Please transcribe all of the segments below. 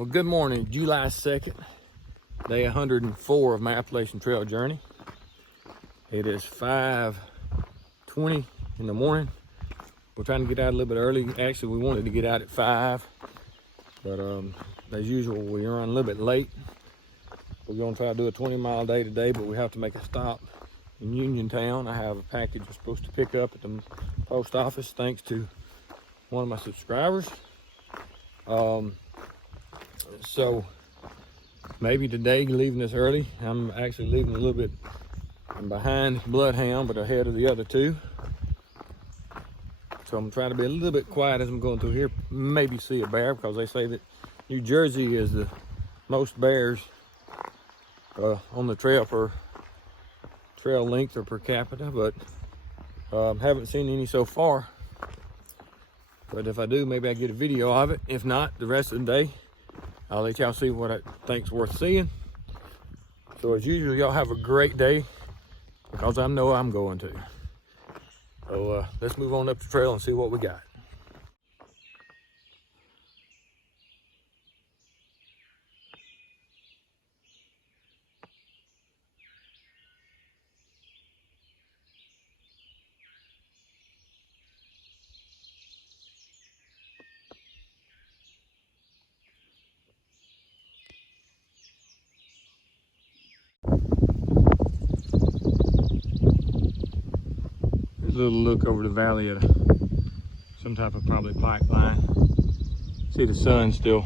Well, good morning, July 2nd, day 104 of my Appalachian Trail journey. It is 5:20 in the morning. We're trying to get out a little bit early. Actually, we wanted to get out at 5, but as usual, we run a little bit late. We're gonna try to do a 20-mile day today, but we have to make a stop in Uniontown. I have a package we're supposed to pick up at the post office, thanks to one of my subscribers. So maybe today, leaving this early. I'm actually leaving a little bit behind Bloodhound, but ahead of the other two. So I'm trying to be a little bit quiet as I'm going through here. Maybe see a bear, because they say that New Jersey is the most bears on the trail per trail length or per capita, but haven't seen any so far. But if I do, maybe I get a video of it. If not, the rest of the day, I'll let y'all see what I think's worth seeing. So as usual, y'all have a great day, because I know I'm going to. So let's move on up the trail and see what we got. A little look over the valley at some type of probably pipeline. See the sun still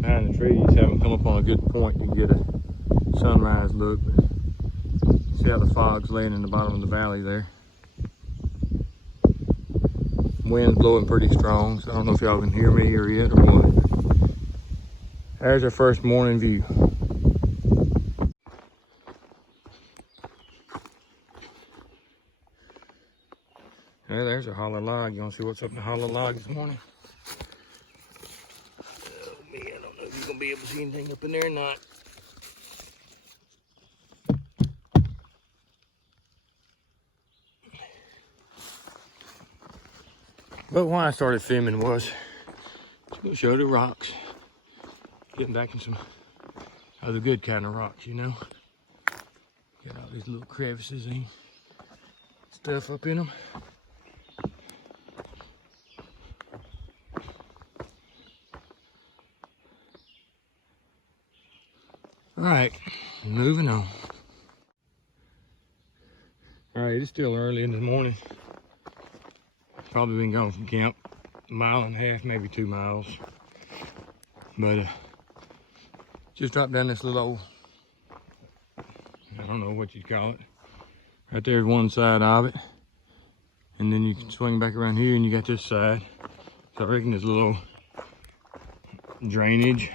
behind the trees. Haven't come up on a good point to get a sunrise look. See how the fog's laying in the bottom of the valley there. Wind's blowing pretty strong, so I don't know if y'all can hear me or yet or what. There's our first morning view. There's a hollow log. You want to see what's up in the hollow log this morning? Oh man, I don't know if you're going to be able to see anything up in there or not. But why I started filming was to show the rocks. Getting back in some of the good kind of rocks, you know. Got all these little crevices and stuff up in them. All right, moving on. All right, it's still early in the morning. Probably been gone from camp a mile and a half, maybe 2 miles. But just dropped down this little old, I don't know what you'd call it. Right there's one side of it. And then you can swing back around here and you got this side. So I reckon there's a little drainage.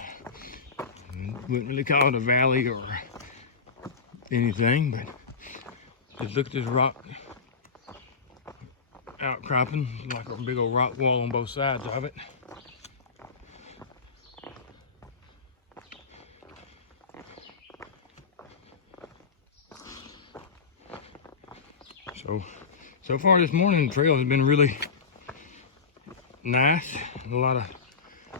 Wouldn't really call it a valley or anything, but just look at this rock outcropping, like a big old rock wall on both sides of it. So far this morning, the trail has been really nice. A lot of,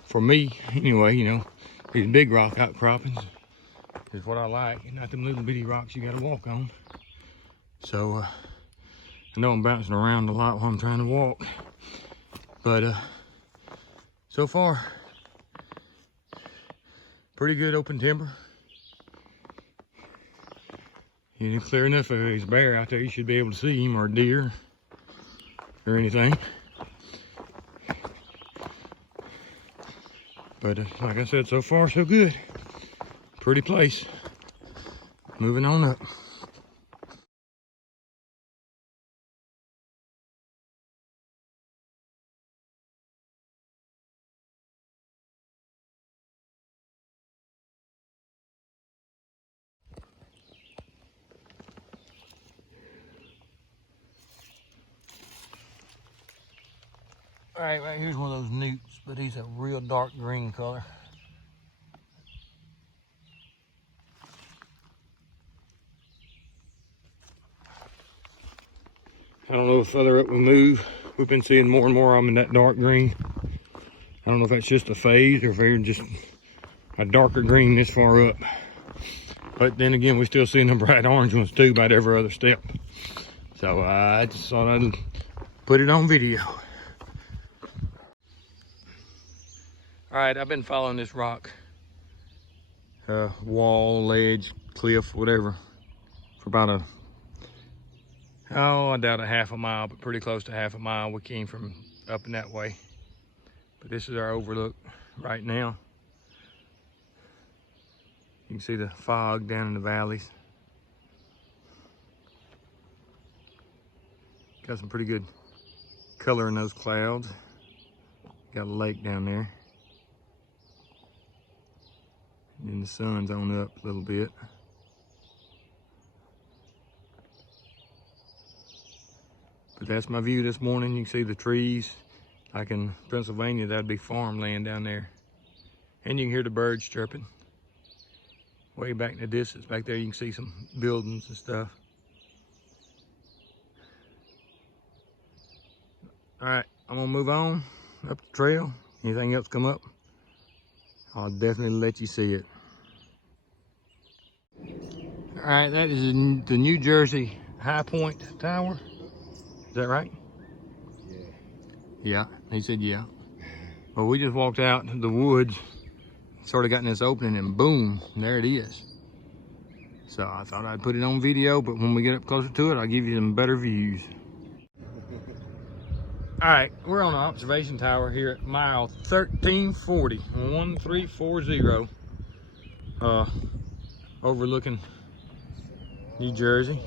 for me anyway, you know, these big rock outcroppings is what I like, and not them little bitty rocks you gotta walk on. So I know I'm bouncing around a lot while I'm trying to walk, but so far pretty good open timber. You know, clear enough if there's a bear out there, you should be able to see him, or a deer or anything. But like I said, so far so good. Pretty place. Moving on up. All right here's one of those nukes, but he's a real dark green color. I don't know, the further up we move, we've been seeing more and more of them in that dark green. I don't know if that's just a phase or if they're just a darker green this far up. But then again, we're still seeing the bright orange ones too about every other step. So I just thought I'd put it on video. All right, I've been following this rock, wall, ledge, cliff, whatever, for about I doubt a half a mile, but pretty close to half a mile. We came from up in that way. But this is our overlook right now. You can see the fog down in the valleys. Got some pretty good color in those clouds. Got a lake down there. And then the sun's on up a little bit. But that's my view this morning. You can see the trees. Like in Pennsylvania, that'd be farmland down there. And you can hear the birds chirping. Way back in the distance, back there you can see some buildings and stuff. All right, I'm gonna move on up the trail. Anything else come up, I'll definitely let you see it. All right, that is the New Jersey High Point Tower. Is that right? Yeah, he said yeah. Well, we just walked out the woods, sort of got in this opening, and boom, there it is. So I thought I'd put it on video, but when we get up closer to it, I'll give you some better views. All right, we're on the observation tower here at mile 1340, 1340, overlooking New Jersey.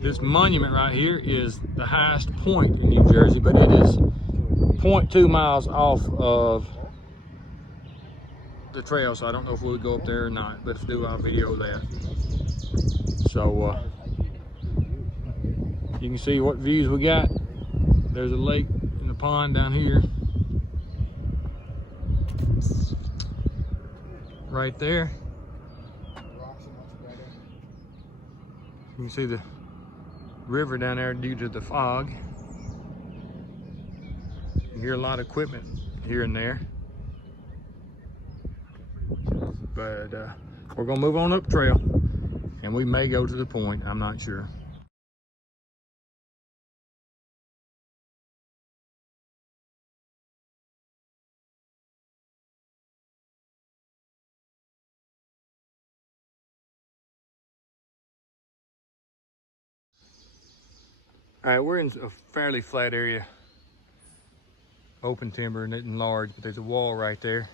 This monument right here is the highest point in New Jersey, but it is 0.2 miles off of the trail, so I don't know if we'll go up there or not, but if we do, I'll video that. So you can see what views we got. There's a lake and a pond down here. Right there. You can see the river down there due to the fog. You hear a lot of equipment here and there. But we're gonna move on up trail and we may go to the point, I'm not sure. All right, we're in a fairly flat area, open timber, and isn't large, but there's a wall right there.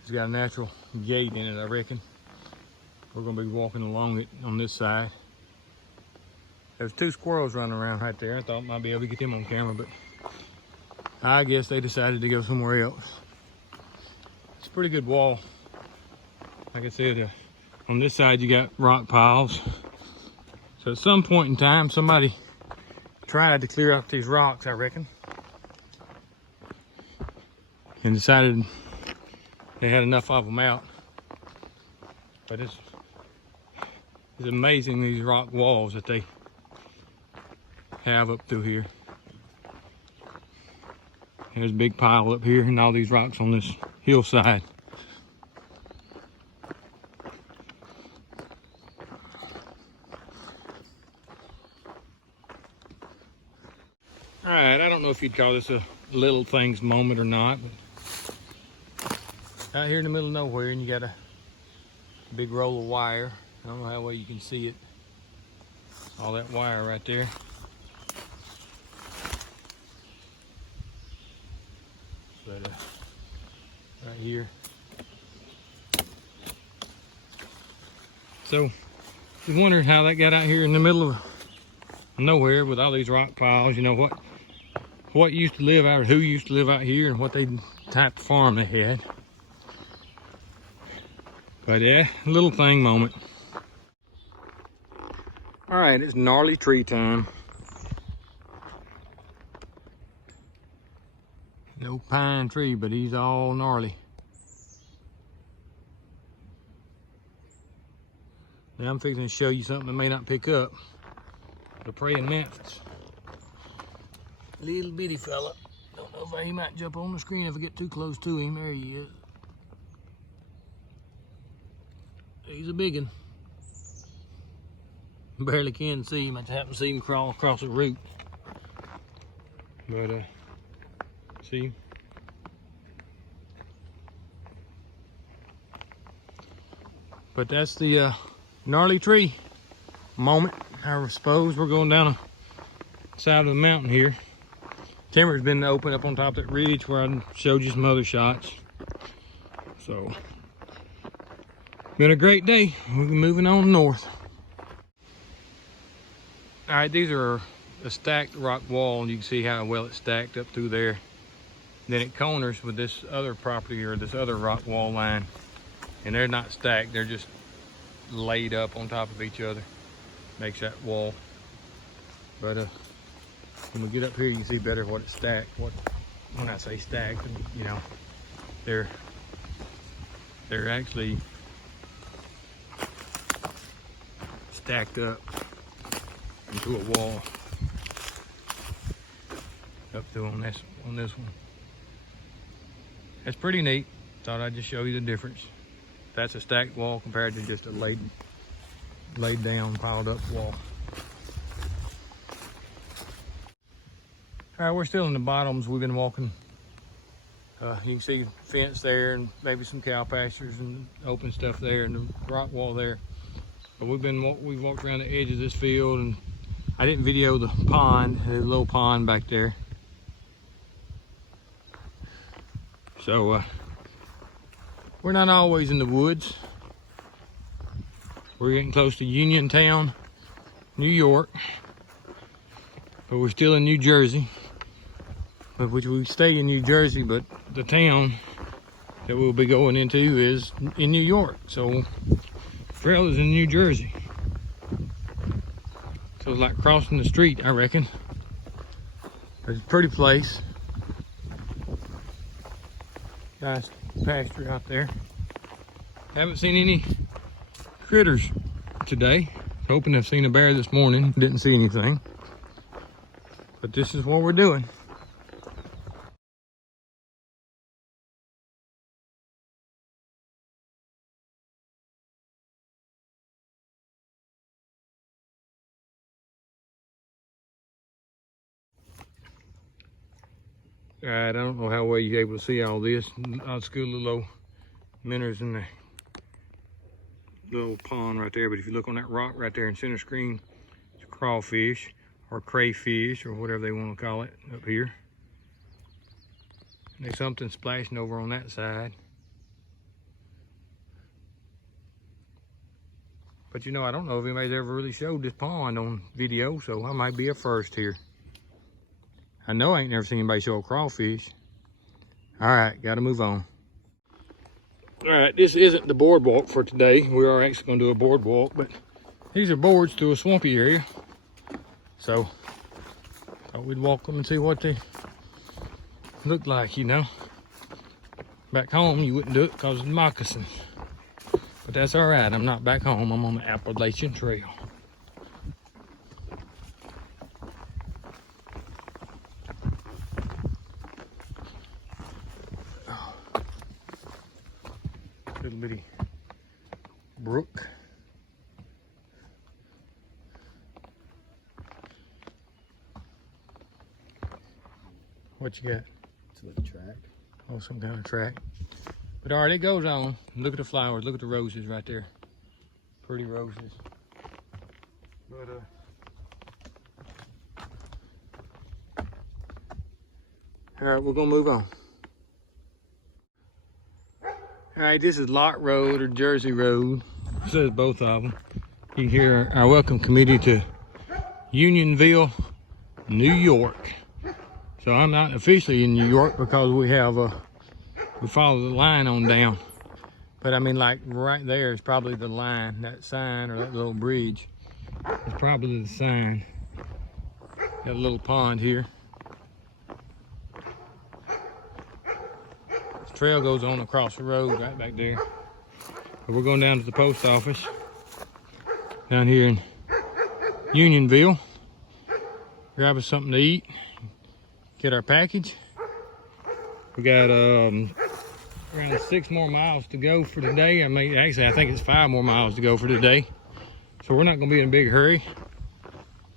It's got a natural gate in it, I reckon. We're gonna be walking along it on this side. There's two squirrels running around right there. I thought I might be able to get them on camera, but I guess they decided to go somewhere else. It's a pretty good wall. Like I said, on this side you got rock piles. So at some point in time, somebody tried to clear out these rocks, I reckon, and decided they had enough of them out. But it's amazing, these rock walls that they have up through here. There's a big pile up here and all these rocks on this hillside. All right, I don't know if you'd call this a little things moment or not, but out here in the middle of nowhere, and you got a big roll of wire. I don't know how well you can see it. All that wire right there. But right here. So you wonder how that got out here in the middle of nowhere with all these rock piles. You know what used to live out, or who used to live out here, and what type of farm they had. But yeah, little thing moment. All right, it's gnarly tree time. No pine tree, but he's all gnarly. Now I'm fixing to show you something that may not pick up. The praying mantis. Little bitty fella. Don't know if he might jump on the screen if I get too close to him. There he is. He's a big one. Barely can see him. I just happen to see him crawl across the root. But see. But that's the gnarly tree moment. I suppose we're going down the side of the mountain here. Timber's been open up on top of that ridge where I showed you some other shots. So, been a great day. We're moving on north. All right, these are a stacked rock wall, and you can see how well it's stacked up through there. Then it corners with this other property or this other rock wall line, and they're not stacked, they're just laid up on top of each other. Makes that wall. But when we get up here, you can see better what it's stacked. When I say stacked, you know, they're actually stacked up into a wall up through on this one. That's pretty neat. Thought I'd just show you the difference. That's a stacked wall compared to just a laid down, piled up wall. All right, we're still in the bottoms. We've been walking. You can see fence there and maybe some cow pastures and open stuff there and the rock wall there. But we've walked around the edge of this field, and I didn't video the pond, the little pond back there. So we're not always in the woods. We're getting close to Uniontown, New York, but we're still in New Jersey. But which we stay in New Jersey, but the town that we'll be going into is in New York. So trail is in New Jersey. So it's like crossing the street, I reckon. It's a pretty place. Nice pasture out there. Haven't seen any critters today. Hoping I've seen a bear this morning. Didn't see anything. But this is what we're doing. All right, I don't know how well you're able to see all this. I'll school the little minnows in the little pond right there. But if you look on that rock right there in center screen, it's a crawfish or crayfish or whatever they want to call it up here. And there's something splashing over on that side. But you know, I don't know if anybody's ever really showed this pond on video, so I might be a first here. I know I ain't never seen anybody show a crawfish. All right, gotta move on. All right, this isn't the boardwalk for today. We are actually gonna do a boardwalk, but these are boards through a swampy area. So, thought we'd walk them and see what they look like, you know. Back home, you wouldn't do it because of the moccasins. But that's all right, I'm not back home. I'm on the Appalachian Trail. Little bitty brook. What you got? It's a little track. Oh, some kind of track. But all right, it goes on. Look at the flowers. Look at the roses right there. Pretty roses. But all right, we're gonna move on. All right, this is Lot Road or Jersey Road. It says both of them. You can hear our welcome committee to Unionville, New York. So I'm not officially in New York because we have we follow the line on down. But I mean, like right there is probably the line, that sign or that little bridge is probably the sign. Got a little pond here. Trail goes on across the road right back there. But we're going down to the post office down here in Unionville. Grab us something to eat, get our package. We got around 6 more miles to go for today. I mean, actually, I think it's 5 more miles to go for today. So we're not gonna be in a big hurry.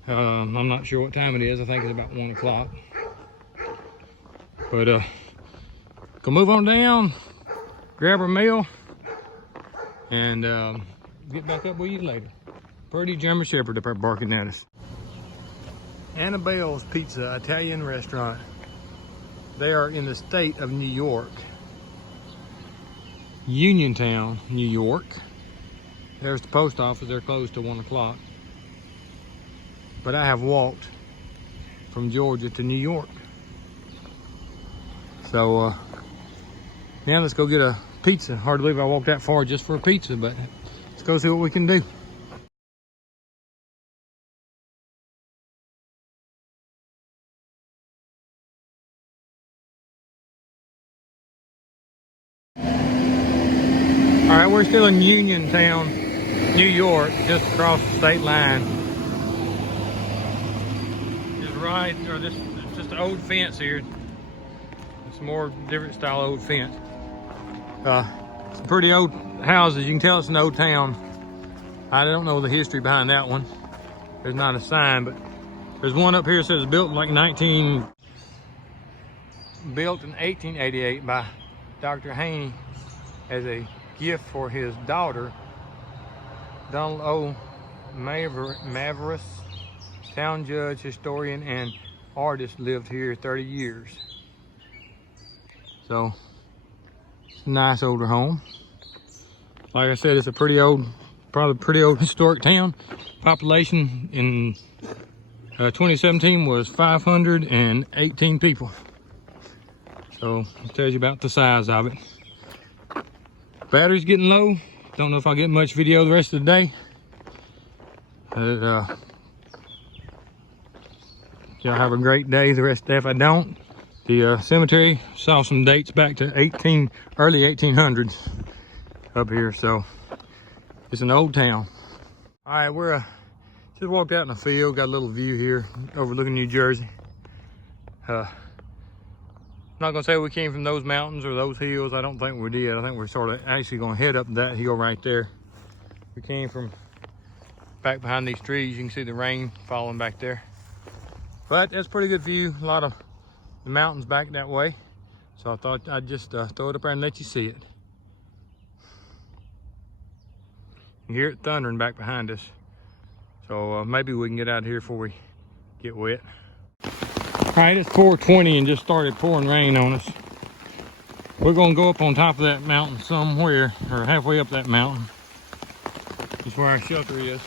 I'm not sure what time it is. I think it's about 1 o'clock. But gonna move on down, grab our meal, and get back up with you later. Pretty German Shepherd up there barking at us. Annabelles Pizza, Italian restaurant. They are in the state of New York. Uniontown, New York. There's the post office. They're closed till 1 o'clock. But I have walked from Georgia to New York. So now let's go get a pizza. Hard to believe I walked that far just for a pizza, but let's go see what we can do. All right, we're still in Uniontown, New York, just across the state line. Just right, or this, just an old fence here. It's more different style old fence. Some pretty old houses. You can tell it's an old town. I don't know the history behind that one. There's not a sign, but there's one up here that says built in like built in 1888 by Dr. Haines as a gift for his daughter. Donald O. Mavericks, town judge, historian, and artist, lived here 30 years. So, it's a nice older home. Like I said, it's a pretty old, probably pretty old historic town. Population in 2017 was 518 people. So, it tells you about the size of it. Battery's getting low. Don't know if I'll get much video the rest of the day. Y'all have a great day the rest of the day. If I don't, the cemetery saw some dates back to early 1800s up here. So it's an old town. All right, we're just walked out in the field. Got a little view here overlooking New Jersey. Not gonna say we came from those mountains or those hills. I don't think we did. I think we're sort of actually gonna head up that hill right there. We came from back behind these trees. You can see the rain falling back there. But that's a pretty good view. A lot of the mountains back that way. So I thought I'd just throw it up there and let you see it. You hear it thundering back behind us. So maybe we can get out of here before we get wet. All right, it's 4:20 and just started pouring rain on us. We're gonna go up on top of that mountain somewhere, or halfway up that mountain. That's where our shelter is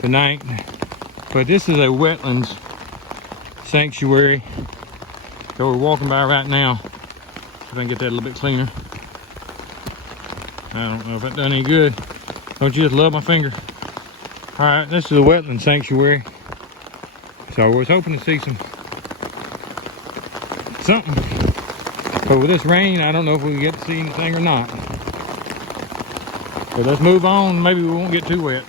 tonight. But this is a wetlands sanctuary. So we're walking by right now. If I can get that a little bit cleaner. I don't know if that done any good. Don't you just love my finger? All right, this is a wetland sanctuary. So I was hoping to see something. But with this rain, I don't know if we can get to see anything or not. So let's move on. Maybe we won't get too wet.